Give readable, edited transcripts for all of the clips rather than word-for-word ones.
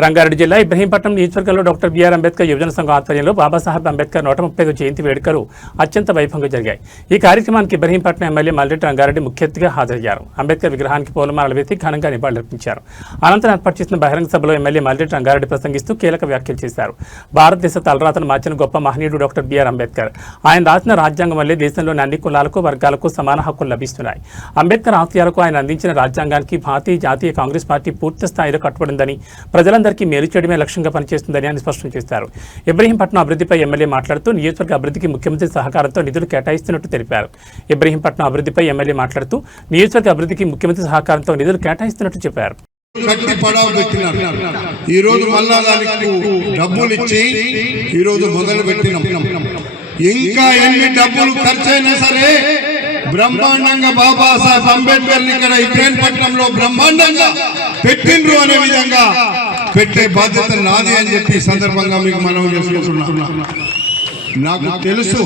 రంగారెడ్డి జిల్లా ఇబ్రహీంపట్నం నియోజకవర్గంలో doctor BR Ambedkar యువజన సంఘం ఆధ్వర్యంలో బాబాసాహెబ్ అంబేద్కర్ 135వ జయంతి వేడుకలు అత్యంత వైభవంగా జరిగాయి. ఈ కార్యక్రమానికి ఇబ్రహీంపట్నం ఎమ్మెల్యే మల్రెడ్డి రంగారెడ్డి ముఖ్య అతిథిగా హాజరయ్యారు. అంబేద్కర్ విగ్రహానికి పూలమాలలు వేసి ఘనంగా నివాళులర్పించారు. అనంతరం ఏర్పాటు చేసిన బహిరంగ సభలో ఎమ్మెల్యే మల్రెడ్డి రంగారెడ్డి ప్రసంగిస్తూ కీలక వ్యాఖ్యలు చేశారు. భారతదేశ తలరాతను మార్చిన గొప్ప మహనీయుడు డాక్టర్ బిఆర్ అంబేద్కర్. ఆయన రాసిన రాజ్యాంగం వల్లే దేశంలోని అన్ని కులాలకు వర్గాలకు సమాన హక్కులు లభిస్తున్నాయి. అంబేద్కర్ ఆశయాలకు ఆయన అందించిన రాజ్యాంగానికి భారతీయ జాతీయ కాంగ్రెస్ పార్టీ పూర్తి స్థాయిలో కట్టుబడిందని, ప్రజలందరికీ మేలు చేయడమే లక్ష్యంగా పనిచేస్తుందని ఆయన స్పష్టం చేశారు. ఇబ్రహీంపట్నం అభివృద్ధిపై ఎమ్మెల్యే మాట్లాడుతూ నియోజకవర్గ అభివృద్ధికి ముఖ్యమంత్రి సహకారంతో నిధులు కేటాయిస్తున్నట్టు తెలిపారు. ఇబ్రహీంపట్నం అభివృద్ధిపై ఎమ్మెల్యే మాట్లాడుతూ నియోజకవర్గ అభివృద్ధికి ముఖ్యమంత్రి సహకారంతో నిధులు కేటాయిస్తున్నట్టు చెప్పారు. ఈ రోజు మళ్ళా దానికి డబ్బులు ఇచ్చి ఈ రోజు మొదలు పెట్టినాం. ఇంకా ఎన్ని డబ్బులు ఖర్చైనా సరే బ్రహ్మాండంగా బాబాసాహెబ్ అంబేద్కర్ ఇక్కడ ఇబ్రహీంపట్నంలో బ్రహ్మాండంగా పెట్టిండ్రు అనే విధంగా పెట్టే బాధ్యత నాది అని చెప్పి సందర్భంగా మీకు మనం చేసుకుంటున్నా. నాకు తెలుసు,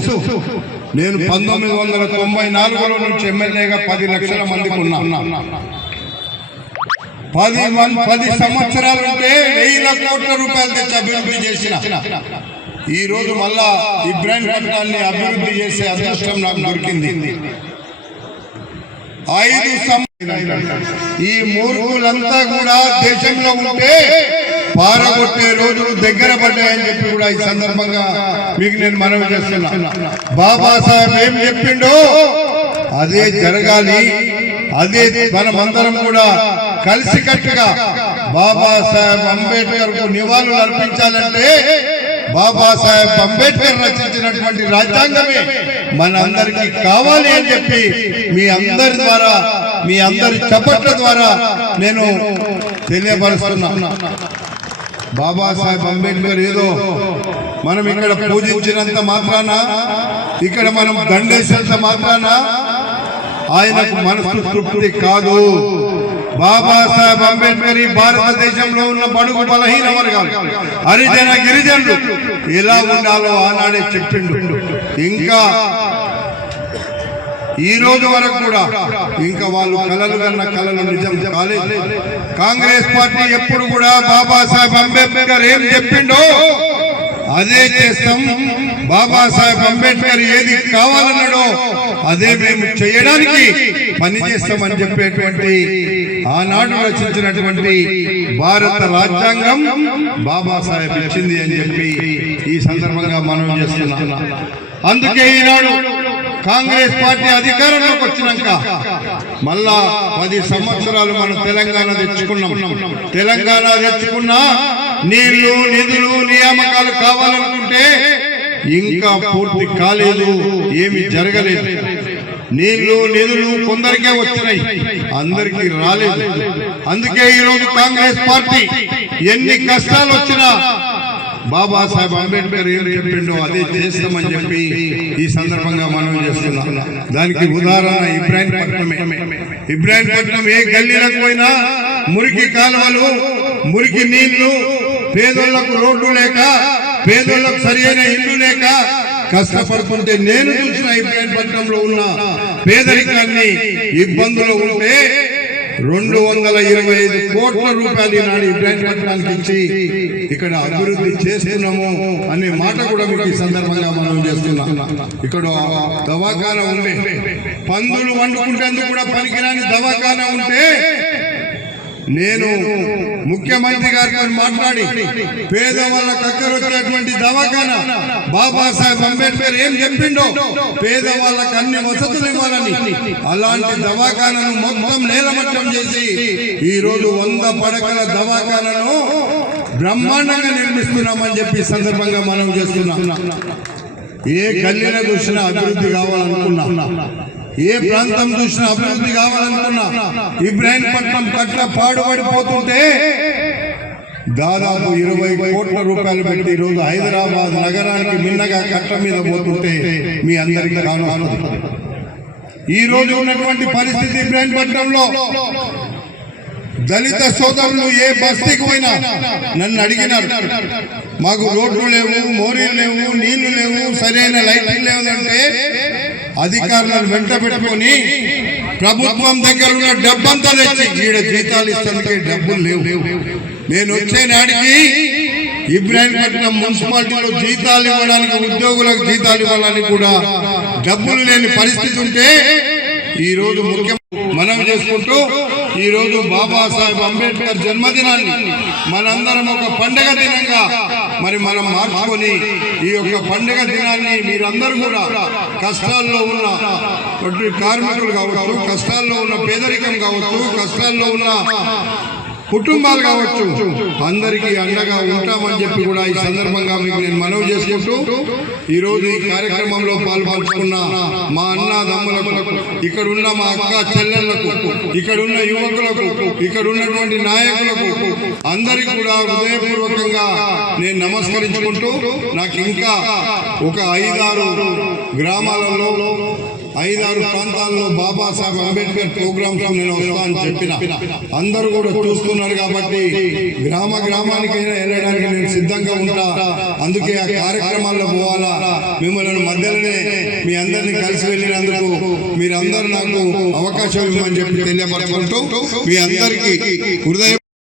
నేను 1994లో నుంచి ఎమ్మెల్యేగా 10 లక్షల మందికి ఉన్నా. 10 సంవత్సరాలు ఉంటే 1000 కోట్ల రూపాయలు తెచ్చి అభివృద్ధి చేసిన ఈ రోజు మళ్ళా ఇబ్రహీంపట్నాన్ని అభివృద్ధి చేసే అదృష్టం నాకు దొరికింది. 5 ఈ మూర్ఖులంతా కూడా దేశంలో ఉంటే పారగొట్టే రోజులు దగ్గర పడ్డాయని చెప్పి కూడా ఈ సందర్భంగా మీకు నేను మనవి చేస్తున్నా. బాబాసాహెబ్ ఏం చెప్పిండో అదే జరగాలి. అదే మనమందరం కూడా కలిసికట్టుగా బాబాసాహెబ్ అంబేద్కర్ కు నివాళులు అర్పించాలంటే బాబాసాహెబ్ అంబేద్కర్ రచించినటువంటి రాజ్యాంగమే మన అందరికీ కావాలి అని చెప్పి మీ అందరి ద్వారా, మీ అందరి చప్పట్ల ద్వారా నేను తెలియపరుస్తున్నా. బాబాసాహెబ్ అంబేద్కర్ ఏదో మనం ఇక్కడ పూజించినంత మాత్రాన, ఇక్కడ మనం దండేసినంత మాత్రాన ఆయనకు మనసు తృప్తి కాదు. బాబాసాహెబ్ అంబేద్కర్ ఈ భారతదేశంలో ఉన్న బడుగు బలహీన వర్గాలు, హరిజన గిరిజనులు ఎలా ఉండాలో ఆనాడే చెప్పిండు. ఇంకా ఈ రోజు వరకు కూడా ఇంకా వాళ్ళు కలలు కన్న కలలు నిజం కాలేదు. కాంగ్రెస్ పార్టీ ఎప్పుడు కూడా బాబాసాహెబ్ అంబేద్కర్ ఏం చెప్పిండో అదే చేస్తాం. బాబాసాహెబ్ అంబేద్కర్ ఏది కావాలన్నాడో అదే మేము చేయడానికి పని చేస్తామని చెప్పేటువంటి ఆనాడు రచించినటువంటి భారత రాజ్యాంగం బాబాసాహెబ్ ఇచ్చింది అని చెప్పి ఈ సందర్భంగా మనం చేస్తున్నాం. అందుకే ఈనాడు కాంగ్రెస్ పార్టీ అధికారంలోకి వచ్చినాక మళ్ళా 10 సంవత్సరాలు మనం తెలంగాణ తెచ్చుకున్నాం. తెలంగాణ తెచ్చుకున్నా నీళ్లు, నిధులు, నియామకాలు కావాలనుకుంటే ఇంకా పూర్తి కాలేదు, ఏమి జరగలేదు. నీళ్లు, నిధులు కొందరికే వచ్చినాయి, అందరికీ రాలేదు. అందుకే ఈరోజు కాంగ్రెస్ పార్టీ ఎన్ని కష్టాలు వచ్చినా బాబాసాహెబ్ అంబేద్కర్ ఏం చెప్పిండో అదే చేస్తామని చెప్పి ఈ సందర్భంగా మనం చేస్తున్నాం. దానికి ఉదాహరణ ఇబ్రహీంపట్నమే. ఇబ్రహీంపట్నం ఏ గల్లీలకు పోయినా మురికి కాలువలు, మురికి నీళ్లు, పేదోళ్లకు రోడ్డు లేక, పేదోళ్లకు సరి అయిన ఇల్లు లేక కష్టపడుతుంటే నేను చూసిన ఇబ్రహీంపట్నంలో ఉన్న పేదరికాన్ని, ఇబ్బందులు ఉంటే 225 కోట్ల రూపాయలు ఈనాడు ఇబ్రహీంపట్నానికి ఇచ్చి ఇక్కడ అభివృద్ధి చేస్తున్నాము అనే మాట కూడా మీకు ఈ సందర్భంగా మనం చేస్తున్నాం. ఇక్కడ దవాఖానా ఉండే, పందులు వండుకుంటేందుకు కూడా పనికిరాని దవాఖానా ఉంటే నేను ముఖ్యమంత్రి గారితో మాట్లాడి పేదవాళ్ళకు అక్కరొచ్చేటువంటి దవాఖానా బాబాసాహెబ్ అంబేద్కర్ ఏం చెప్పిండో పేదవాళ్ళకు అన్ని వసతులు ఇవ్వాలని, అలాంటి దవాఖానాను మొత్తం నేలమట్టం చేసి ఈ రోజు 100 పడకల దవాఖానాను బ్రహ్మాండంగా నిర్మిస్తున్నామని చెప్పి సందర్భంగా మనం చేస్తున్నాం. ఏ గల్లీలో చూసినా అభివృద్ధి కావాలనుకున్నా, ఏ ప్రాంతం చూసినా అభివృద్ధి కావాలనుకున్నా, ఇబ్రహీంపట్నం కట్ల పాడుపడిపోతుంటే దాదాపు 20 కోట్ల రూపాయలు పెట్టి ఈరోజు హైదరాబాద్ నగరానికి మిన్నగా కట్ట మీద పోతుంటే మీ అందరికీ కానొస్తుంది. ఈ రోజు ఉన్నటువంటి పరిస్థితి ఇబ్రహీంపట్నంలో దళిత సోదరులు ఏ బస్తీకి పోయినా నన్ను అడిగినారు, మాకు రోడ్లు లేవు, మోరీలు లేవు, నీళ్లు లేవు, సరైన లైట్లు లేవు అంటే అధికారులను వెంట పెట్టుకొని ప్రభుత్వం దగ్గర ఉన్న డబ్బంతా తెచ్చి ఈడ జీతాలు ఇస్తానికి డబ్బులు లేవు. నేను వచ్చే నాటికి ఇబ్రాహీంపట్నం మున్సిపాలిటీలో జీతాలు ఇవ్వడానికి, ఉద్యోగులకు జీతాలు ఇవ్వడానికి కూడా డబ్బులు లేని పరిస్థితి ఉంటే ఈ రోజు మనం చేసుకుంటూ ఈ రోజు బాబాసాహెబ్ అంబేద్కర్ జన్మదినాన్ని మనందరం ఒక పండగ దినంగా మనం మార్చుకొని ఈ యొక్క పండగ దినాన్ని మీరందరూ కూడా కష్టాల్లో ఉన్న కార్మికులు కావచ్చు, కష్టాల్లో ఉన్న పేదరికం కావచ్చు, కష్టాల్లో ఉన్న కుటుంబాలు కావచ్చు, అందరికీ అండగా ఉంటామని చెప్పి కూడా ఈ సందర్భంగా మీకు నేను మనవి చేసుకుంటూ ఈ రోజు ఈ కార్యక్రమంలో పాల్పంచుకున్న మా అన్నదమ్ములకు, ఇక్కడ ఉన్న మా అక్క చెల్లెళ్లకు, ఇక్కడ ఉన్న యువకులకు, ఇక్కడ ఉన్నటువంటి నాయకులకు అందరికీ కూడా హృదయపూర్వకంగా నేను నమస్కరించుకుంటూ నాకు ఇంకా ఒక 5-6 గ్రామాలలో 5-6 ప్రాంతాల్లో బాబాసాహెబ్ అంబేద్కర్ ప్రోగ్రామ్స్ నేను వస్తా అని చెప్పిన అందరూ కూడా చూస్తున్నారు కాబట్టి గ్రామానికైనా వెళ్ళడానికి నేను సిద్ధంగా ఉంటా. అందుకే ఆ కార్యక్రమాల్లో పోవాలా, మిమ్మల్ని మధ్యలోనే మీ అందరినీ కలిసి వెళ్ళినందుకు మీరందరూ నాకు అవకాశం ఇవ్వమని చెప్పి తెలియపరచుకుంటూ మీ అందరికీ హృదయం